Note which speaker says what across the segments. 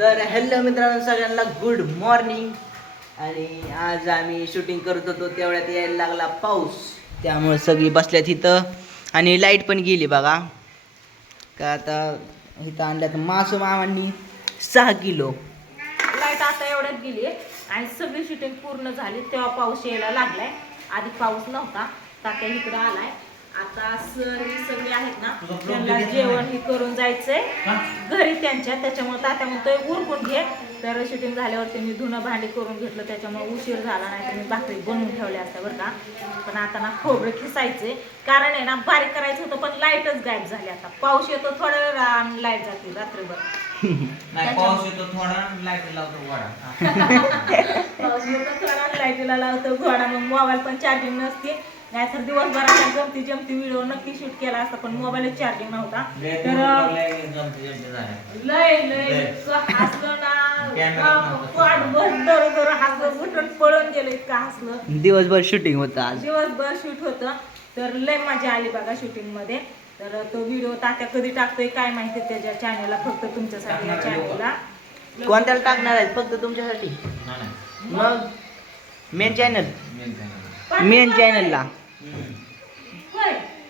Speaker 1: तर हॅलो मित्रांनो सगळ्यांना गुड मॉर्निंग आणि आज आम्ही शूटिंग करत होतो तेवढ्यात यायला लागला पाऊस. त्यामुळे सगळी बसल्यात इथं. आणि लाइट पण गेली बघा. का आता इथं आणल्यात मासू मामांनी सहा किलो.
Speaker 2: लाइट आता एवढ्यात गेली आणि सगळी शूटिंग पूर्ण झाली. तेव्हा पाऊस यायला लागलाय. आधी पाऊस नव्हता. तात्या इकडं आलाय. आता सर ही सगळे आहेत ना त्यांना जेवण हे करून जायचंय. घरी त्यांच्या त्याच्यामुळे तात्या म्हणतोय उरकून घे. तर शूटिंग झाल्यावरती मी धुणं भांडी करून घेतलं त्याच्यामुळे उशीर झाला नाही तर मी भाकरी बनवून ठेवल्या असत्या बरं का. पण आता ना खोबरं खिसायचे कारण आहे ना बारीक करायचं होतं पण लाईटच गायब झाली आता. पाऊस येतो थोडा वेळ लाइट जाते रात्रभर.
Speaker 3: नाही पाऊस येतो थोडा लाइट लावतो वडा
Speaker 2: पाऊस येतो थोडा लाईटीला लावतो घोडा मग मोबाईल पण चार्जिंग नसते. नाहीतर दिवसभराला जमती जमती व्हिडिओ नक्की शूट केला असता पण मोबाईलच चार्जिंग नव्हता. तर लय लय इतकं हसलं ना.
Speaker 3: नव्हता.
Speaker 2: पाठ बस दर दर हसलं उठून पळून गेलं इतकं हसलं.
Speaker 1: दिवसभर शूटिंग होतं आज.
Speaker 2: दिवसभर शूट होतं. तर लय मजा आली बघा शूटिंगमध्ये. तर तो व्हिडिओ तात्या कधी टाकतोय काय माहिती त्याच्या चॅनलला फक्त तुमच्यासाठी या चॅनलला
Speaker 1: कोणत्याला टाकणार आहेत? फक्त तुमच्यासाठी. मग? मेन चॅनल मेन चॅनलला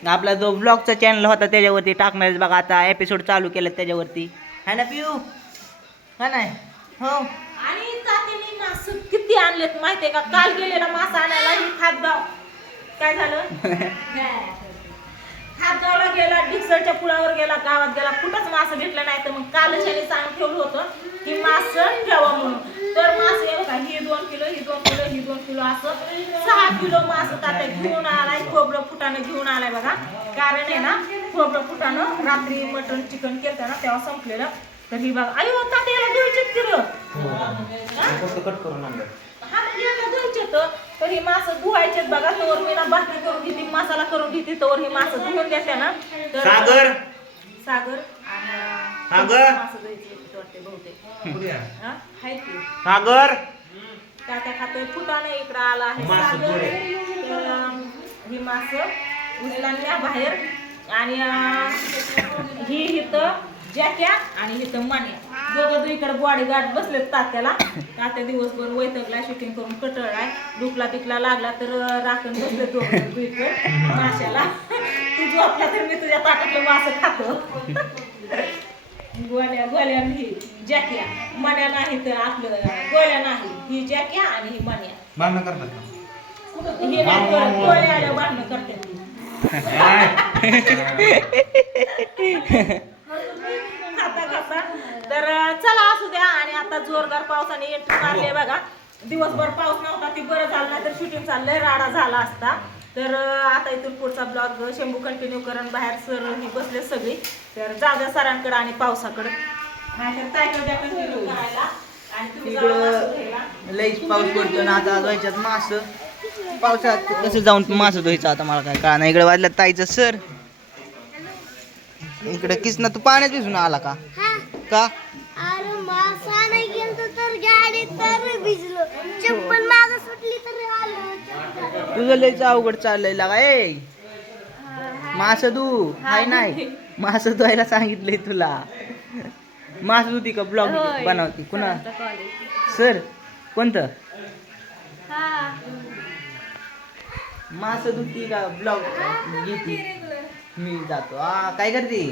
Speaker 1: आपला जो ब्लॉगचा चॅनल होता त्याच्यावरती टाकणार बघा आता एपिसोड चालू केलं त्याच्यावरती. है ना पिऊ हा नाही हो.
Speaker 2: आणि तात्याने मास किती आणलेत माहितीये का? काल गेलेला मासा आणायला ही खातगाव. काय झालं? खातगावला गेला डिक्सरच्या पुलावर गेला गावात गेला कुठंच मासं भेटलं नाही. तर मग कालच याने सांगून ठेवलं होतं. की मास ठेवा म्हणून. तर मास हे बघा ही दोन किलो ही दोन किलो ही दोन किलो असं सहा किलो मास तात्या घेऊन आलाय खोबरं फुटानं घेऊन आलाय बघा. कारण आहे ना खोबरं फुटानं रात्री मटण चिकन केलं ना तेव्हा संपलेलं. तर ही बघा अयो तात्याला द्यायचे किलो
Speaker 1: कट करून आणलं?
Speaker 2: तर ही मासं धुवायचे बघा तोवर मी ना भाकरी करून घेते मसाला करून घेते तोवर ही मासं धुवून देते ना. तर
Speaker 3: सागर!
Speaker 2: सागर?
Speaker 3: सागर?
Speaker 2: मासं धुवायची होती वाटते बहुतेक हा? हाय की.
Speaker 3: सागर?
Speaker 2: तात्या खातोय फुटाने इकडं आला आहे
Speaker 3: मासं
Speaker 2: सागर.
Speaker 3: धुळे.
Speaker 2: तर, अं, ही मासं उचलांच्या बाहेर. आणि अं, ही इथं जॅक्या आणि इथं मान्या. दोघं इकडे बॉडी गार्ड बसलेत तात्याला. तात्या दिवसभर वैतकला शूटिंग करून कटळलाय. डुकला बिकला लागला तर अं, राखण बसले दोघं माशाला. तू झोपला तर मी तुझ्या ताटातलं मासं खातो. गोल्या गोल्या ही जॅक्या मण्या नाही तर आपलं गोल्या नाही. ही जॅक्या आणि ही मण्या.
Speaker 3: भांडण करतात का?
Speaker 2: हे नाही करत, गोल्या आल्या भांडणं करते ती. खाता खाता तर चला असू द्या आणि आता जोरदार पावसाने एंट्री मारली बघा. दिवसभर पाऊस नव्हता ती बरं झालं नाही तर शूटिंग चाललंय राडा झाला असता. तर आता इथून पुढचा ब्लॉग शंभू कंटिन्यू करून बाहेर सर ही बसले सगळी. तर द्या सरांकडे आणि पावसाकडे.
Speaker 1: लईच पाऊस पडतो ना आता धुवायच्यात मास. पावसात कसं जाऊन मास धुवायचं आता मला काय कळा नाही इकडे वाजलं ताईचं सर. इकडे किसना तू पाण्यात भिजून आला का? का? तुझं लईच अवघड चाललंय लागा ए. मास हाय नाही. मास धुवायला सांगितलंय तुला. मास धुती का ब्लॉग. बनवती? कुणा. सर कोणतं?
Speaker 2: हा.
Speaker 1: मास धुती का ब्लॉग घेती? मी जातो. आ काय करते?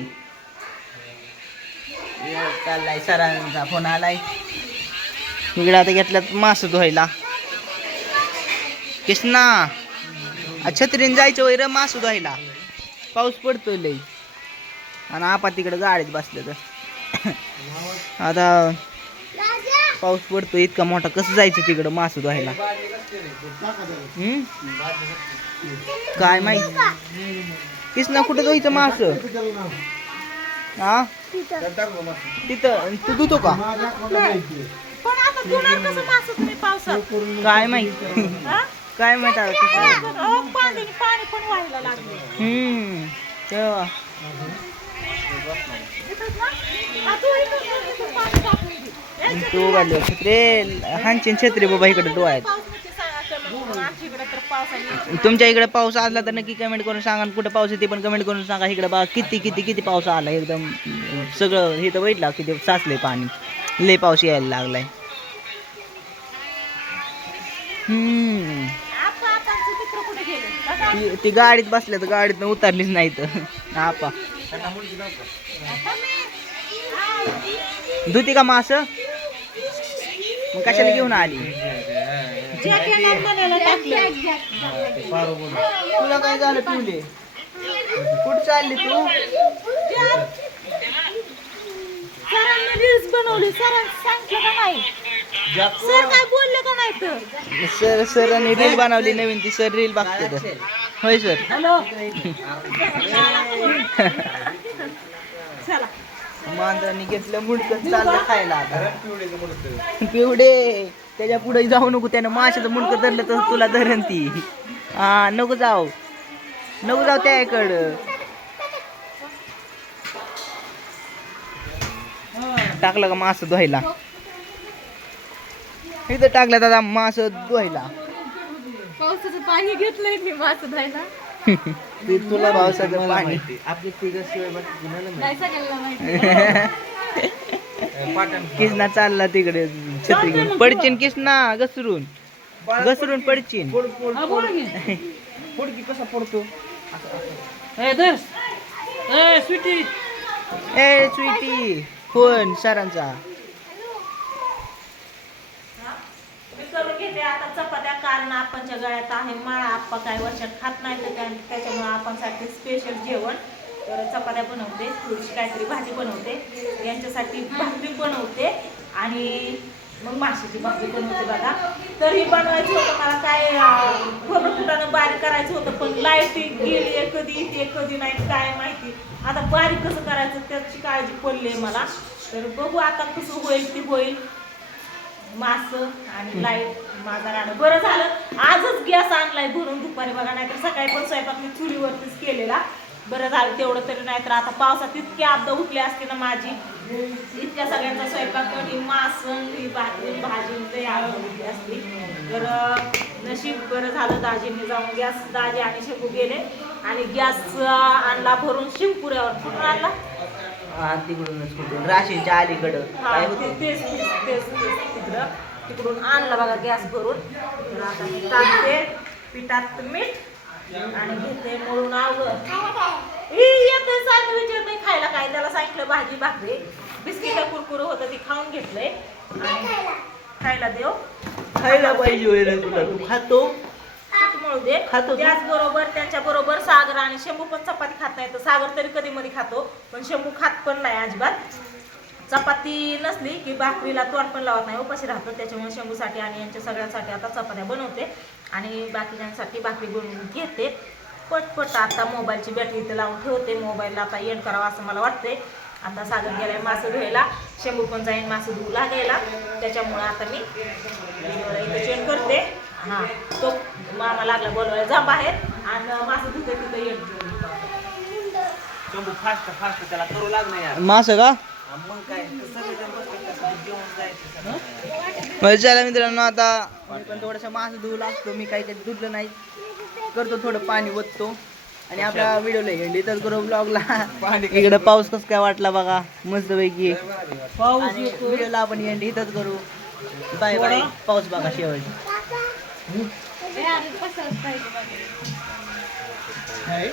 Speaker 1: चाललाय सरांचा फोन आलाय. इकडे आता घेतल्यात मास धुवायला कृष्णा छत्रीने जायचं वैर मास धुवायला पाऊस पडतोय लई. आणि आपा तिकडे गाडीत बसले तर. आता पाऊस पडतोय इतका मोठा. कसं जायचं तिकडं मास धुवायला? काय माहीत? कृष्णा कुठं धुवायचं मास? हा? तिथं. तू धुतो का? काय माहीत?
Speaker 2: हा?
Speaker 1: काय माहीत आता कसं
Speaker 2: अहो, पाणी पाणी पण व्हायला लागले.
Speaker 1: हम्म तेव्हा.
Speaker 2: तू
Speaker 1: गाडली छत्रे हांची छत्री बाबा इकडे डोळ्यात. तुमच्या इकडे पाऊस आला तर नक्की कमेंट करून सांगा आणि कुठं पाऊस येते पण कमेंट करून सांगा. इकडे बा किती किती किती पाऊस आला एकदम. सगळं हे तर बैठला किती साचले पाणी. लय पाऊस यायला लागलाय. हम्म. ती- ती गाडीत बसल्या तर गाडीत उतरलीच नाही तर. आपा. धुती का मास? मग कशाला घेऊन आली? तुला काय झालं पिवले? कुठं चालली तू?
Speaker 2: सरांनी रील्स बनवली. सरांनी सांगितलं का नाही? सर काय बोलले का नाही तर
Speaker 1: सर सरांनी रील बनवली नवीन ती सर रील बघते तर. होय सर.
Speaker 2: हॅलो. चला.
Speaker 1: मांजरांनी घेतलं मुंडकं चाललं खायला आता. पिवडे त्याच्या पुढे जाऊ नको त्यानं माशाचं मुंडकं धरलं तर तुला धरण ती. हा नको जाऊ. नको जाऊ त्याकडं. टाकलं का मास धुवायला? इथं टाकलं दादा मास धुवायला.
Speaker 2: पावसाचं पाणी घेतलंय मी मास धुवायला.
Speaker 1: ते तुला पावसाचं पाणी.
Speaker 3: आपली फिगर शिवाय बाकी कुणाला
Speaker 2: नाही सगळ्यांना माहिती?
Speaker 3: पाटण.
Speaker 1: किसना चालला तिकडे छत्री घेऊन पडचिन किसना घसरून. घसरून पडचिन.
Speaker 2: हा, बोला की.
Speaker 3: फुडकी कसा पडतो?
Speaker 2: ए. ए, स्वीटी.
Speaker 1: ए स्वीटी फोन सरांचा
Speaker 2: मी करून घेते आता चपात्या कारण आपणच्या गळ्यात आहे माळा आप्पा काय वर्षात खात नाही तर त्या- आपणसाठी स्पेशल जेवण तर चपात्या बनवते थोडीशी काहीतरी भाजी बनवते यांच्यासाठी भाकरी बनवते आणि मग माशाची भाकरी बनवते बघा. तर ही बनवायचं होतं मला काय अं, खोबरं फुटानं बारीक करायचं होतं पण लाइट गेली कधी येते कधी नाही काय माहिती. आता बारीक कसं करायचं त्याची काळजी पडली आहे मला. तर बघू आता कसं होईल ते होईल. मास आणि लाइट माझा राहणं बरं झालं. आजच गॅस आणलाय भरून दुपारी बघा नाहीतर सकाळी पण स्वयंपाक मी चुलीवरतीच केलेला. बरं झालं तेवढं तरी नाहीतर आता पावसात इतकी आपदा उठली असते ना माझी. इतक्या सगळ्यांचा स्वयंपाक कधी मास ही भाकरी भाजी ते आवडली असती. तर नशीब बरं झालं दाजींनी जाऊन गॅस दाजी आणि शेपू गेले. आणि गॅस आणला भरून शिंपुऱ्यावर कुठून आणला.
Speaker 1: हा तिकडूनच होते राशीच्या अलीकडं.
Speaker 2: हा,
Speaker 1: काय
Speaker 2: ते-
Speaker 1: होतं?
Speaker 2: तेच तेच तेच तेच तिकडं. तिकडून आणलं बघा गॅस भरून. तर आता मी टाकते पिठात मीठ आणि घेते म्हणून अवघड येते सारखं खायला काय. त्याला सांगितलं भाजी भाकरी. बिस्किट कुरकुर होतं ते खाऊन घेतलंय. आणि खायला देव.
Speaker 1: खायला पाहिजे होय रे तुला. तू खातो.
Speaker 2: मळू दे.
Speaker 1: खातो तू?
Speaker 2: त्याचबरोबर त्यांच्या बरोबर सागर आणि शंभू पण चपाती खात नाही तर सागर तरी कधी मध्ये खातो पण शंभू खात पण नाही अजिबात. चपाती नसली की भाकरीला तोंड पण लावत नाही उपाशी राहतो. त्याच्यामुळे शंभूसाठी आणि यांच्या सगळ्यांसाठी आता चपात्या बनवते. आणि बाकीच्यांसाठी भाकरी बनवून घेते. पटपट आता मोबाईलची बॅटरी इथे लावून ठेवते. मोबाईलला आता एंड करावा असं मला वाटतंय. आता सागर गेलाय मासं धुवायला. शंभू पण जाईन मासं धुवू लागायला. त्याच्यामुळे आता मी व्हिडिओला इथे चेंज करते. हा. तो मामा लागला बोलवायला. जा बाहेर. आणि मासं धुते तिथं एंड
Speaker 3: शंभू फास्ट फास्ट त्याला करू लागलं यार.
Speaker 1: मास का?
Speaker 3: मग काय? सगळेजण बसले कसं जेवण जायचं सगळं.
Speaker 1: मग चला मित्रांनो आता मी पण थोडंसं मास धुवू लागतो. मी काही काही धुतलं नाही. करतो थोडं पाणी ओततो. आणि आपल्या व्हिडिओला एंड इथंच करू ब्लॉगला इकडं पाऊस कसं काय वाटला बघा. मस्त पैकी आणि व्हिडिओला आपण एंड इथंच करू. Bye bye. पाऊस बघा शेवट.
Speaker 2: पाहिजे